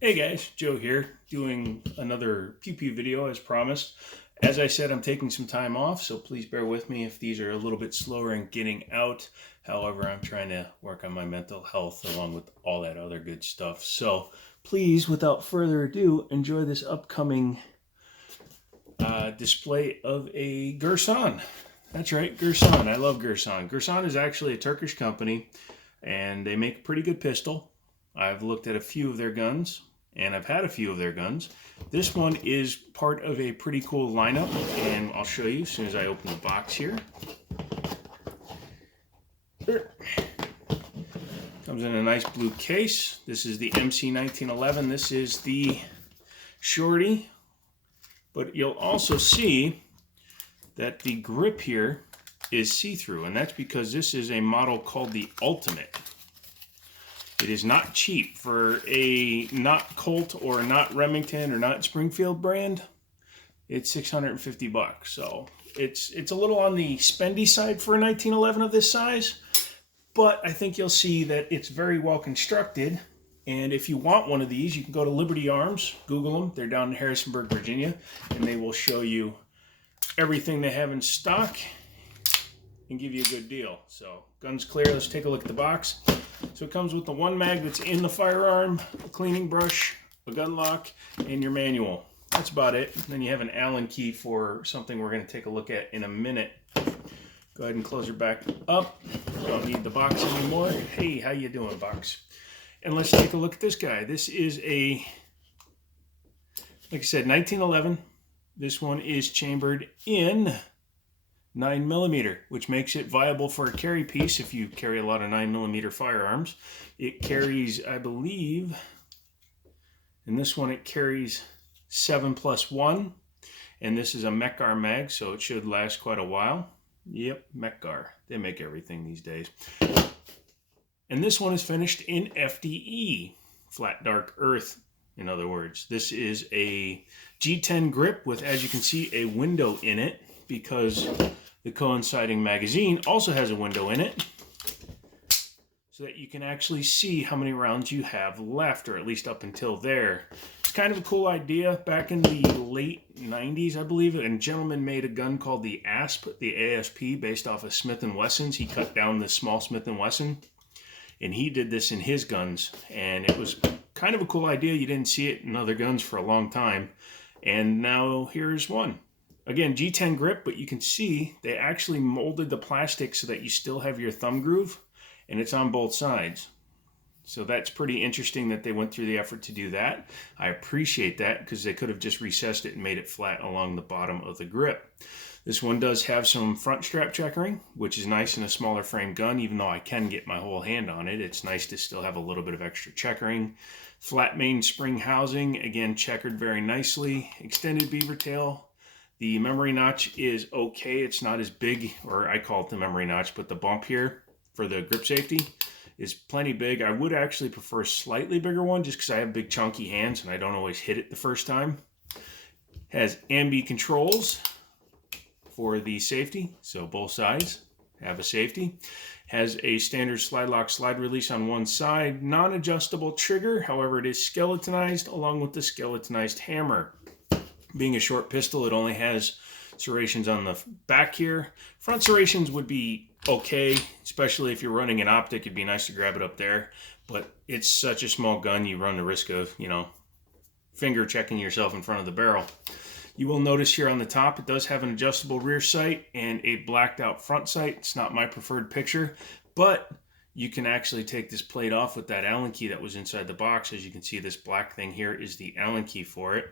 Hey guys, Joe here, doing another pew pew video as promised. As I said, I'm taking some time off, so please bear with me if these are a little bit slower in getting out. However, I'm trying to work on my mental health along with all that other good stuff. So please, without further ado, enjoy this upcoming display of a Girsan. That's right, Girsan. I love Girsan. Girsan is actually a Turkish company, and they make a pretty good pistol. I've looked at a few of their guns, and I've had a few of their guns. This one is part of a pretty cool lineup, and I'll show you as soon as I open the box here. Comes in a nice blue case. This is the MC1911. This is the shorty, but you'll also see that the grip here is see-through, and that's because this is a model called the Ultimate. It is not cheap for a not Colt or not Remington or not Springfield brand. It's 650 bucks. So it's a little on the spendy side for a 1911 of this size, but I think you'll see that it's very well constructed. And if you want one of these, you can go to Liberty Arms, Google them. They're down in Harrisonburg, Virginia, and they will show you everything they have in stock and give you a good deal. So gun's clear. Let's take a look at the box. So it comes with the one mag that's in the firearm, a cleaning brush, a gun lock, and your manual. That's about it. And then you have an Allen key for something we're going to take a look at in a minute. Go ahead and close her back up. Don't need the box anymore. Hey, how you doing, box? And let's take a look at this guy. This is a, like I said, 1911. This one is chambered in 9mm, which makes it viable for a carry piece if you carry a lot of 9mm firearms. It carries, I believe, in this one it carries 7+1, and this is a Mekar mag, so it should last quite a while. Yep, Mekar. They make everything these days. And this one is finished in FDE, flat dark earth, in other words. This is a G10 grip with, as you can see, a window in it, because the coinciding magazine also has a window in it, so that you can actually see how many rounds you have left, or at least up until there. It's kind of a cool idea. Back in the late 90s, I believe, a gentleman made a gun called the ASP, based off of Smith & Wesson's. He cut down the small Smith & Wesson, and he did this in his guns, and it was kind of a cool idea. You didn't see it in other guns for a long time, and now here's one. Again, G10 grip, but you can see they actually molded the plastic so that you still have your thumb groove, and it's on both sides. So that's pretty interesting that they went through the effort to do that. I appreciate that, because they could have just recessed it and made it flat along the bottom of the grip. This one does have some front strap checkering, which is nice in a smaller frame gun. Even though I can get my whole hand on it, it's nice to still have a little bit of extra checkering. Flat main spring housing, again checkered very nicely. Extended beaver tail. The memory notch is okay. It's not as big, or I call it the memory notch, but the bump here for the grip safety is plenty big. I would actually prefer a slightly bigger one, just because I have big chunky hands and I don't always hit it the first time. Has ambi controls for the safety, so both sides have a safety. Has a standard slide lock, slide release on one side. Non-adjustable trigger, however it is skeletonized along with the skeletonized hammer. Being a short pistol, it only has serrations on the back here. Front serrations would be okay, especially if you're running an optic. It'd be nice to grab it up there, but it's such a small gun, you run the risk of, finger checking yourself in front of the barrel. You will notice here on the top, it does have an adjustable rear sight and a blacked out front sight. It's not my preferred picture, but you can actually take this plate off with that Allen key that was inside the box. As you can see, this black thing here is the Allen key for it,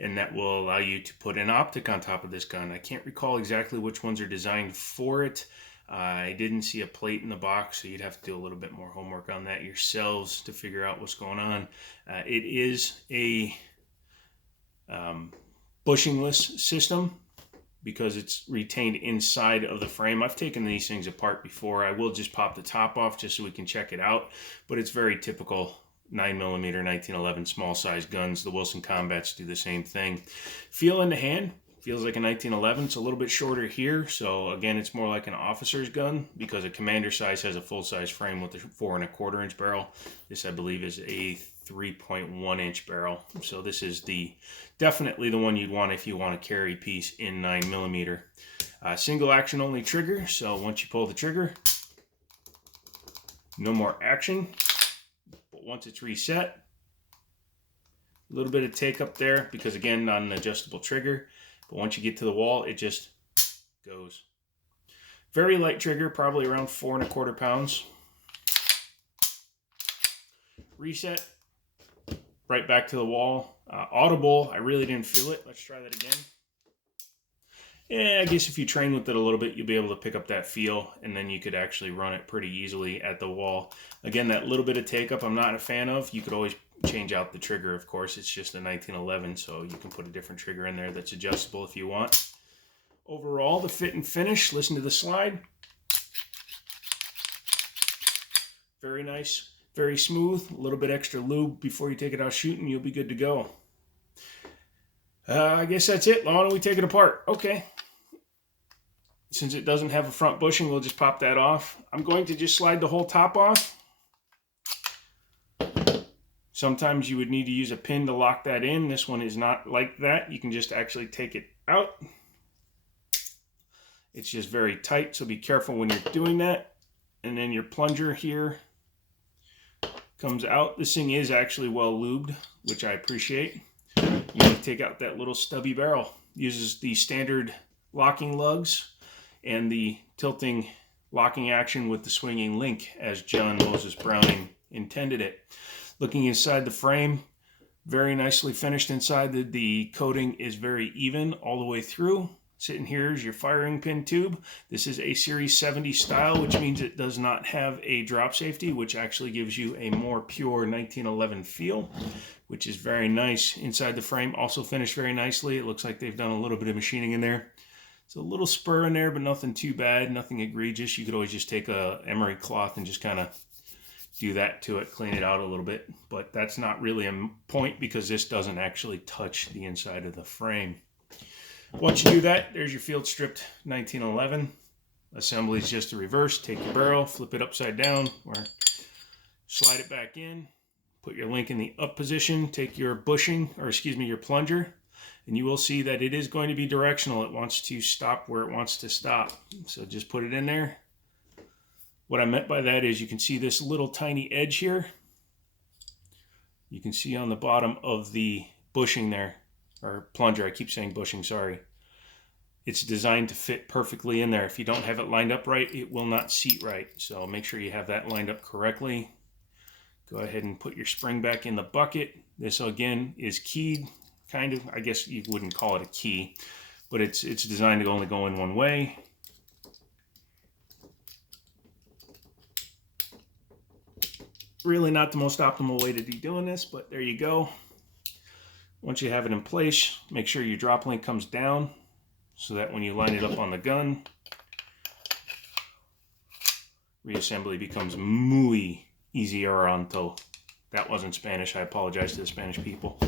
and that will allow you to put an optic on top of this gun. I can't recall exactly which ones are designed for it. I didn't see a plate in the box, so you'd have to do a little bit more homework on that yourselves to figure out what's going on. It is a bushingless system because it's retained inside of the frame. I've taken these things apart before. I will just pop the top off just so we can check it out, but it's very typical 9mm 1911 small size guns. The Wilson Combats do the same thing. Feel in the hand, Feels like a 1911. It's a little bit shorter here, so again, it's more like an officer's gun because a commander size has a full-size frame with a 4 1/4 inch barrel. This, I believe, is a 3.1 inch barrel. So this is definitely the one you'd want if you want to carry piece in 9mm. Single action only trigger, so once you pull the trigger, no more action. But once it's reset, a little bit of take up there because again, not an adjustable trigger. But once you get to the wall, it just goes. Very light trigger, probably around 4 1/4 pounds. Reset, right back to the wall. Audible, I really didn't feel it. Let's try that again. Yeah, I guess if you train with it a little bit, you'll be able to pick up that feel, and then you could actually run it pretty easily at the wall. Again, that little bit of take up I'm not a fan of. You could always change out the trigger, of course. It's just a 1911, so you can put a different trigger in there that's adjustable if you want. Overall, the fit and finish, listen to the slide. Very nice, very smooth. A little bit extra lube before you take it out shooting, you'll be good to go. I guess that's it. Why don't we take it apart? Okay. Since it doesn't have a front bushing, we'll just pop that off. I'm going to just slide the whole top off. Sometimes you would need to use a pin to lock that in. This one is not like that. You can just actually take it out. It's just very tight, so be careful when you're doing that. And then your plunger here comes out. This thing is actually well lubed, which I appreciate. You want to take out that little stubby barrel. Uses the standard locking lugs and the tilting locking action with the swinging link as John Moses Browning intended it. Looking inside the frame, very nicely finished inside. The coating is very even all the way through. Sitting here is your firing pin tube. This is a Series 70 style, which means it does not have a drop safety, which actually gives you a more pure 1911 feel, which is very nice. Inside the frame, also finished very nicely. It looks like they've done a little bit of machining in there. It's a little spur in there, but nothing too bad, nothing egregious. You could always just take a emery cloth and just kind of do that to it, clean it out a little bit. But that's not really a point because this doesn't actually touch the inside of the frame. Once you do that, there's your field stripped 1911. Assembly is just the reverse. Take your barrel, flip it upside down, or slide it back in. Put your link in the up position. Take your bushing, or excuse me, your plunger, and you will see that it is going to be directional. It wants to stop where it wants to stop. So just put it in there. What I meant by that is you can see this little tiny edge here. You can see on the bottom of the bushing there, or plunger, I keep saying bushing, sorry. It's designed to fit perfectly in there. If you don't have it lined up right, it will not seat right. So make sure you have that lined up correctly. Go ahead and put your spring back in the bucket. This again is keyed, kind of. I guess you wouldn't call it a key, but it's designed to only go in one way. Really not the most optimal way to be doing this, but there you go. Once you have it in place, make sure your drop link comes down so that when you line it up on the gun, reassembly becomes muy easier. That wasn't Spanish. I apologize to the Spanish people.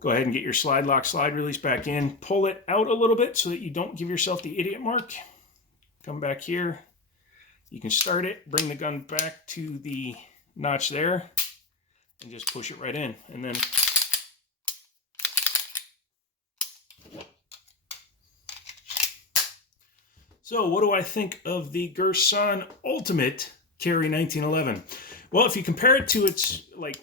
Go ahead and get your slide lock, slide release back in. Pull it out a little bit so that you don't give yourself the idiot mark. Come back here. You can start it, bring the gun back to the notch there, and just push it right in. And then so what do I think of the Girsan Ultimate Carry 1911? Well, if you compare it to its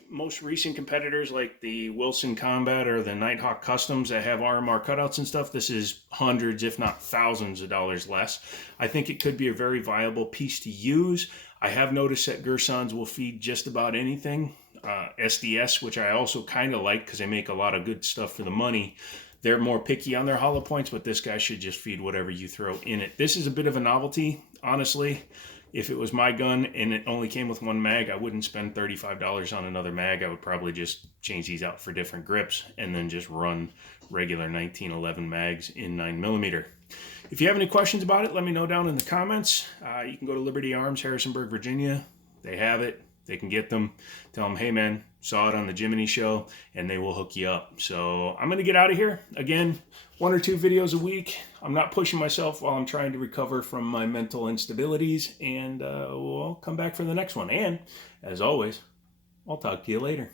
most recent competitors like the Wilson Combat or the Nighthawk Customs that have RMR cutouts and stuff, this is hundreds if not thousands of dollars less. I think it could be a very viable piece to use. I have noticed that Girsans will feed just about anything. SDS, which I also kind of like because they make a lot of good stuff for the money. They're more picky on their hollow points, but this guy should just feed whatever you throw in it. This is a bit of a novelty, honestly. If it was my gun and it only came with one mag, I wouldn't spend $35 on another mag. I would probably just change these out for different grips and then just run regular 1911 mags in 9mm. If you have any questions about it, let me know down in the comments. You can go to Liberty Arms, Harrisonburg, Virginia. They have it. They can get them, tell them, hey man, saw it on the Jiminy show, and they will hook you up. So I'm going to get out of here. Again, 1 or 2 videos a week. I'm not pushing myself while I'm trying to recover from my mental instabilities, and we'll come back for the next one. And as always, I'll talk to you later.